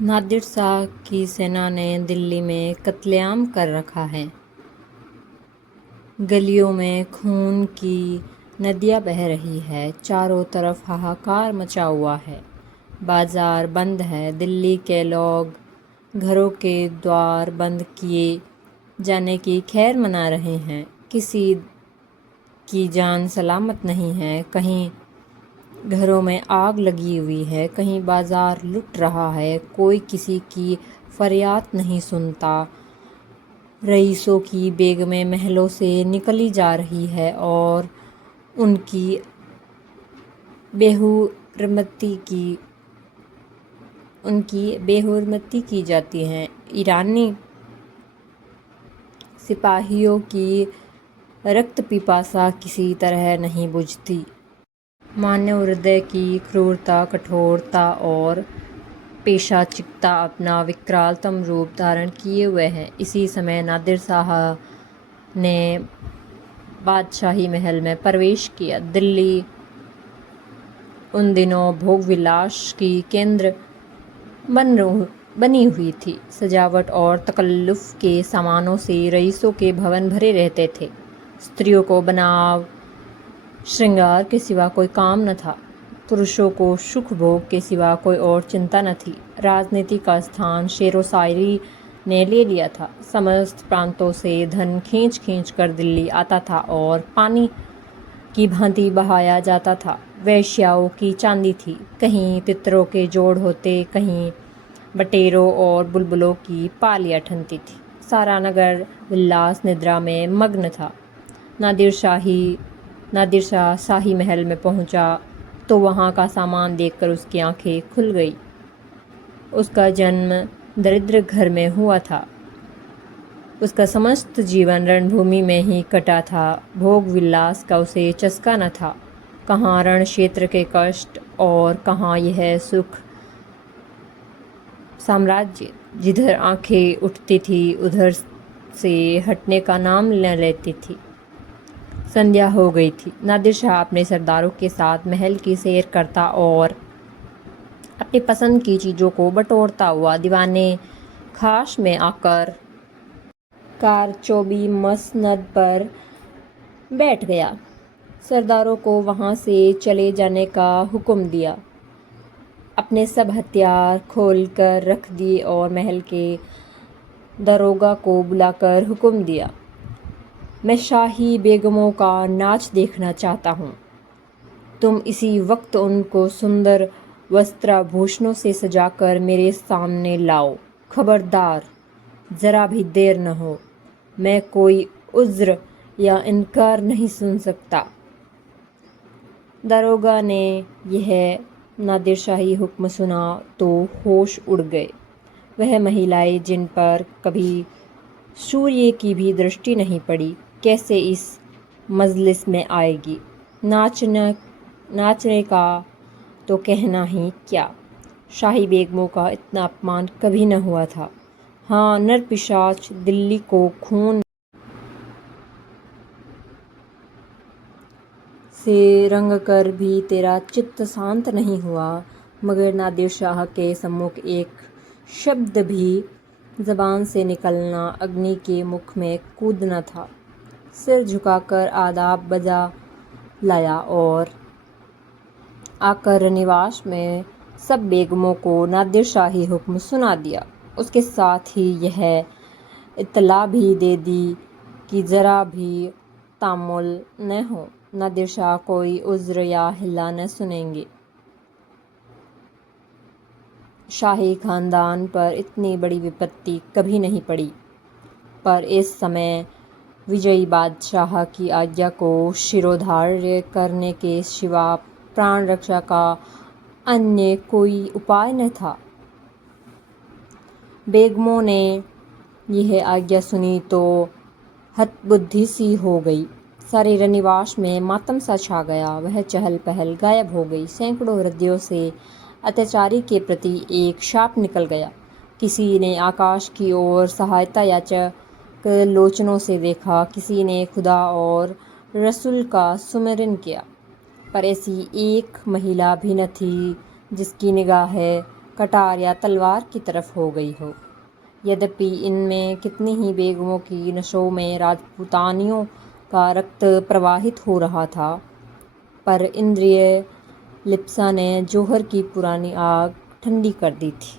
نادر شاہ کی سینا نے دلی میں قتل عام کر رکھا ہے۔ گلیوں میں خون کی ندیاں بہہ رہی ہیں، چاروں طرف ہاہاکار مچا ہوا ہے، بازار بند ہے، دلی کے لوگ گھروں کے دوار بند کیے جانے کی خیر منا رہے ہیں۔ کسی کی جان سلامت نہیں ہے، کہیں گھروں میں آگ لگی ہوئی ہے، کہیں بازار لٹ رہا ہے، کوئی کسی کی فریاد نہیں سنتا۔ رئیسوں کی بیگمیں محلوں سے نکلی جا رہی ہیں اور ان کی بے حرمتی کی جاتی ہے۔ ایرانی سپاہیوں کی رکت پیپاسا کسی طرح نہیں بجھتی۔ مانو ہردے کی کرورتا، کٹھورتا اور پیشاچکتا اپنا وکرالتم روپ دھارن کیے ہوئے ہے۔ اسی سمے نادر شاہ نے بادشاہی محل میں پرویش کیا۔ دلی ان دنوں بھوگ ولاس کی کیندر بنی ہوئی تھی۔ سجاوٹ اور تکلف کے سامانوں سے رئیسوں کے بھون بھرے رہتے تھے۔ استریوں کو بناو شرنگار کے سوا کوئی کام نہ تھا، پروشوں کو سکھ بھوگ کے سوا کوئی اور چنتا نہ تھی۔ راجنیتی کا استھان شعر و شاعری نے لے لیا تھا۔ سمست پرانتوں سے دھن کھینچ کھینچ کر دلی آتا تھا اور پانی کی بھانتی بہایا جاتا تھا۔ ویشیاؤں کی چاندی تھی، کہیں تتروں کے جوڑ ہوتے، کہیں بٹیروں اور بلبلوں کی پالیاں ٹھنتی تھی۔ سارا نگر ولاس ندرا میں مگن تھا۔ نادر شاہ شاہی محل میں پہنچا تو وہاں کا سامان دیکھ کر اس کی آنکھیں کھل گئیں۔ اس کا جنم دردر گھر میں ہوا تھا، اس کا سمست جیون رن بھومی میں ہی کٹا تھا، بھوگ ولاس کا اسے چسکا نہ تھا۔ کہاں رن چھیتر کے کشٹ اور کہاں یہ سکھ سامراجیہ، جدھر آنکھیں اٹھتی تھی ادھر سے ہٹنے کا نام نہ لیتی تھی۔ سندھیا ہو گئی تھی۔ نادر شاہ اپنے سرداروں کے ساتھ محل کی سیر کرتا اور اپنی پسند کی چیزوں کو بٹورتا ہوا دیوان خاص میں آ کر کارچوبی مسند پر بیٹھ گیا۔ سرداروں کو وہاں سے چلے جانے کا حکم دیا، اپنے سب ہتھیار کھول کر رکھ دیے اور محل کے داروغہ کو بلا کر حکم دیا، میں شاہی بیگموں کا ناچ دیکھنا چاہتا ہوں، تم اسی وقت ان کو سندر وسترابھوشنوں سے سجا کر میرے سامنے لاؤ۔ خبردار، ذرا بھی دیر نہ ہو، میں کوئی عذر یا انکار نہیں سن سکتا۔ داروغہ نے یہ نادر شاہی حکم سنا تو ہوش اڑ گئے۔ وہ مہیلائیں جن پر کبھی سوریہ کی بھی درشٹی نہیں پڑی، کیسے اس مجلس میں آئیں گی؟ ناچنے کا تو کہنا ہی کیا، شاہی بیگموں کا اتنا اپمان کبھی نہ ہوا تھا۔ ہاں، نرپشاچ دلی کو خون سے رنگ کر بھی تیرا چت شانت نہیں ہوا، مگر نادر شاہ کے سمکھ ایک شبد بھی زبان سے نکلنا اگنی کے مکھ میں کودنا تھا۔ سر جھکا کر آداب بجا لایا اور آ کر رنیواس میں سب بیگموں کو نادر شاہی حکم سنا دیا۔ اس کے ساتھ ہی یہ اطلاع بھی دے دی کہ ذرا بھی تامل نہ ہو، نادر شاہ کوئی عذر یا حیلہ نہ سنیں گے۔ شاہی خاندان پر اتنی بڑی وپتی کبھی نہیں پڑی، پر اس سمے وجئی بادشاہ کی آجھا کو شیرودھاریہ کرنے کے سوا پران رکشا کا انیہ کوئی اپائے نہ تھا۔ بیگموں نے یہ آجھا سنی تو ہت بدھی سی ہو گئی۔ سارے رنیواس میں ماتم سا چھا گیا، وہ چہل پہل غائب ہو گئی۔ سینکڑوں ہردیوں سے اتیاچاری کے پرتی ایک شاپ نکل گیا۔ کسی نے آکاش کی اور سہایتا یاچک لوچنوں سے دیکھا، کسی نے خدا اور رسول کا سمرن کیا، پر ایسی ایک مہیلا بھی نہ تھی جس کی نگاہ کٹار یا تلوار کی طرف ہو گئی ہو۔ یدپی ان میں کتنی ہی بیگموں کی نسوں میں راجپوتانیوں کا رکت پرواہت ہو رہا تھا، پر اندریہ لپسا نے جوہر کی پرانی آگ ٹھنڈی کر دی تھی۔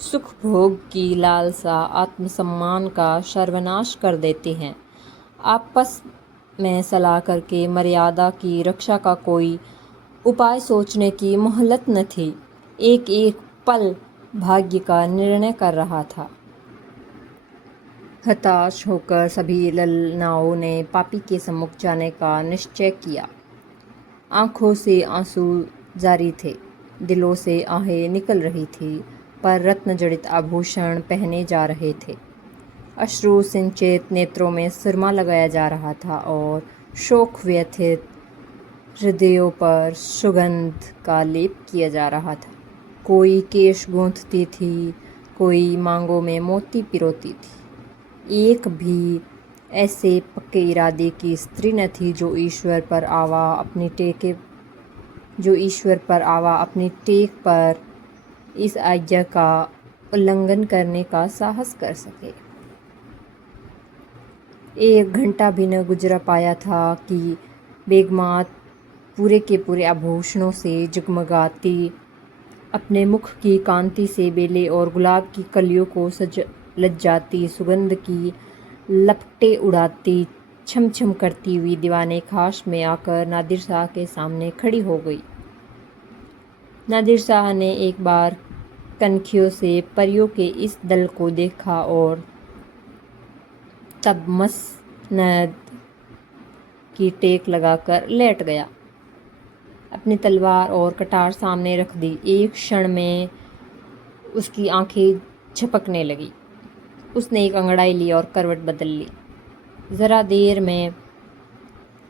سکھ بھوگ کی لالسا آتم سمان کا سرواناش کر دیتی ہے۔ آپس میں صلاح کر کے مریادا کی رکشا کا کوئی اپائے سوچنے کی مہلت نہ تھی۔ ایک ایک پل بھاگیہ کا نرنے کر رہا تھا۔ ہتاش ہو کر سبھی للناؤں نے پاپی کے سمکھ جانے کا نشچے کیا۔ آنکھوں سے آنسو جاری تھے، دلوں سے آہیں نکل رہی تھیں، پر رتن جڑت آبھوشن پہنے جا رہے تھے۔ اشرو سنچت نیتروں میں سرما لگایا جا رہا تھا اور شوک ویتھت ہردیوں پر سگندھ کا لیپ کیا جا رہا تھا۔ کوئی کیش گونتھتی تھی، کوئی مانگوں میں موتی پروتی تھی۔ ایک بھی ایسے پکے ارادے کی استری نہ تھی جو ایشور پر آوا اپنی ٹیک پر اس آجیا کا النگھن کرنے کا ساہس کر سکے۔ ایک گھنٹہ بھی نہ گزر پایا تھا کہ بیگمات پورے کے پورے آبھوشنوں سے جگمگاتی، اپنے مکھ کی کانتی سے بیلے اور گلاب کی کلیوں کو لجاتی سگندھ کی لپٹیں اڑاتی، چھم چھم کرتی ہوئی دیوان خاص میں آ کر نادر شاہ کے سامنے کھڑی ہو گئی۔ نادر شاہ نے ایک بار کنکھیوں سے پریوں کے اس دل کو دیکھا اور تب مسند کی ٹیک لگا کر لیٹ گیا۔ اپنی تلوار اور کٹار سامنے رکھ دی۔ ایک کھڑ میں اس کی آنکھیں جھپکنے لگیں۔ اس نے ایک انگڑائی لی اور کروٹ بدل لی۔ ذرا دیر میں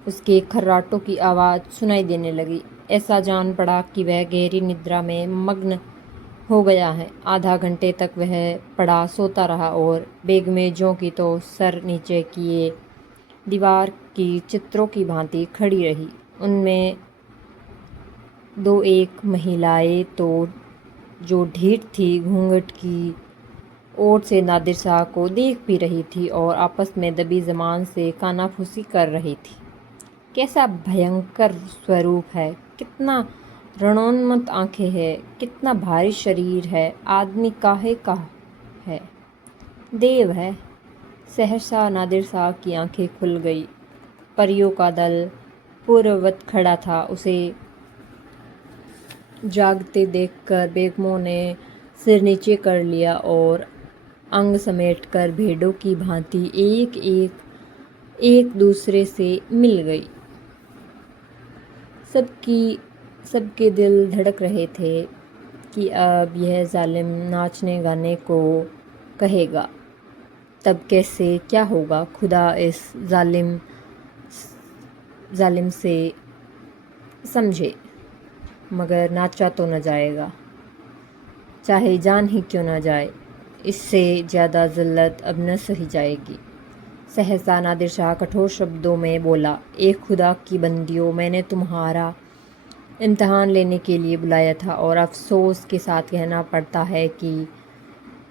اس کے کھراٹوں کی آواز سنائی دینے لگی۔ ایسا جان پڑا کہ وہ گہری ندرا میں مگن ہو گیا ہے۔ آدھا گھنٹے تک وہ پڑا سوتا رہا اور بیگمیں جوں کی توں سر نیچے کیے دیوار کی چتروں کی بھانتی کھڑی رہیں۔ ان میں دو ایک مہیلائیں تو جو ڈھیٹ تھی گھونگھٹ کی اوٹ سے نادر شاہ کو دیکھ بھی رہی تھی اور آپس میں دبی زبان سے کانا پھوسی کر رہی تھی۔ کیسا بھینکر سوروپ ہے، کتنا رنونمت آنکھیں ہیں، کتنا بھاری شریر ہے، آدمی کاہے کا ہے، دیو ہے۔ سہسا نادر شاہ کی آنکھیں کھل گئیں۔ پریوں کا دل پورووت کھڑا تھا۔ اسے جاگتے دیکھ کر بیگموں نے سر نیچے کر لیا اور انگ سمیٹ کر بھیڑوں کی بھانتی ایک دوسرے سے مل گئی۔ سب کے دل دھڑک رہے تھے کہ اب یہ ظالم ناچنے گانے کو کہے گا، تب کیسے کیا ہوگا، خدا اس ظالم سے سمجھے، مگر ناچا تو نہ جائے گا، چاہے جان ہی کیوں نہ جائے، اس سے زیادہ ذلت اب نہ سہی جائے گی۔ سہسا نادر شاہ کٹھور شبدوں میں بولا، اے خدا کی بندیوں، میں نے تمہارا امتحان لینے کے لیے بلایا تھا اور افسوس کے ساتھ کہنا پڑتا ہے کہ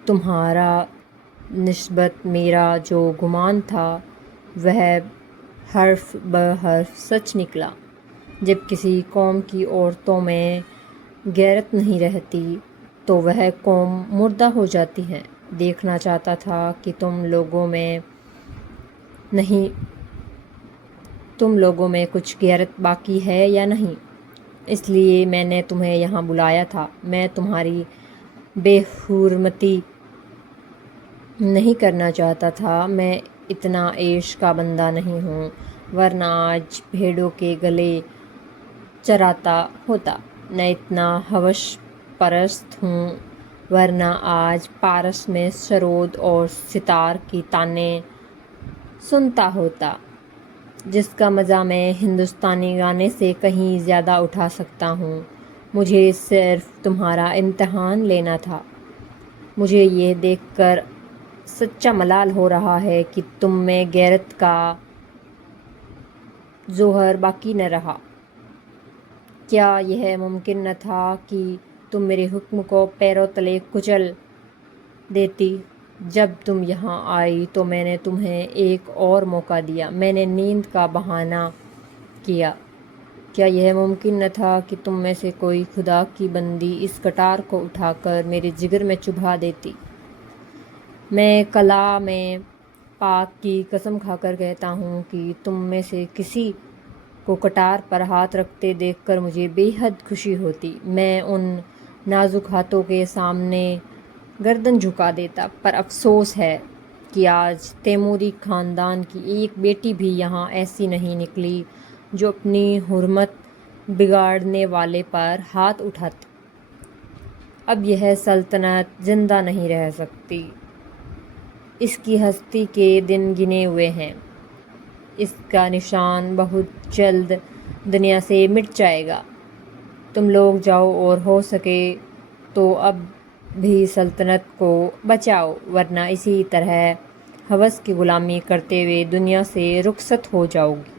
تمہارا نسبت میرا جو گمان تھا وہ حرف بحرف سچ نکلا۔ جب کسی قوم کی عورتوں میں غیرت نہیں رہتی تو وہ قوم مردہ ہو جاتی ہے۔ دیکھنا چاہتا تھا کہ تم لوگوں میں کچھ غیرت باقی ہے یا نہیں، اس لیے میں نے تمہیں یہاں بلایا تھا۔ میں تمہاری بے حرمتی نہیں کرنا چاہتا تھا، میں اتنا عیش کا بندہ نہیں ہوں، ورنہ آج بھیڑوں کے گلے چراتا ہوتا۔ نہ اتنا حوش پرست ہوں، ورنہ آج پارس میں سرود اور ستار کی تانیں سنتا ہوتا، جس کا مزہ میں ہندوستانی گانے سے کہیں زیادہ اٹھا سکتا ہوں۔ مجھے صرف تمہارا امتحان لینا تھا۔ مجھے یہ دیکھ کر سچا ملال ہو رہا ہے کہ تم میں غیرت کا جوہر باقی نہ رہا۔ کیا یہ ممکن نہ تھا کہ تم میرے حکم کو پیروں تلے کچل دیتی۔ جب تم یہاں آئی تو میں نے تمہیں ایک اور موقع دیا، میں نے نیند کا بہانہ کیا۔ کیا یہ ممکن نہ تھا کہ تم میں سے کوئی خدا کی بندی اس کٹار کو اٹھا کر میرے جگر میں چبھا دیتی؟ میں کلام پاک کی قسم کھا کر کہتا ہوں کہ تم میں سے کسی کو کٹار پر ہاتھ رکھتے دیکھ کر مجھے بے حد خوشی ہوتی۔ میں ان نازک ہاتھوں کے سامنے گردن جھکا دیتا، پر افسوس ہے کہ آج تیموری خاندان کی ایک بیٹی بھی یہاں ایسی نہیں نکلی جو اپنی حرمت بگاڑنے والے پر ہاتھ اٹھاتی۔ اب یہ سلطنت زندہ نہیں رہ سکتی، اس کی ہستی کے دن گنے ہوئے ہیں، اس کا نشان بہت جلد دنیا سے مٹ جائے گا۔ تم لوگ جاؤ اور ہو سکے تو اب بھی سلطنت کو بچاؤ، ورنہ اسی طرح ہوس کی غلامی کرتے ہوئے دنیا سے رخصت ہو جاؤ گی۔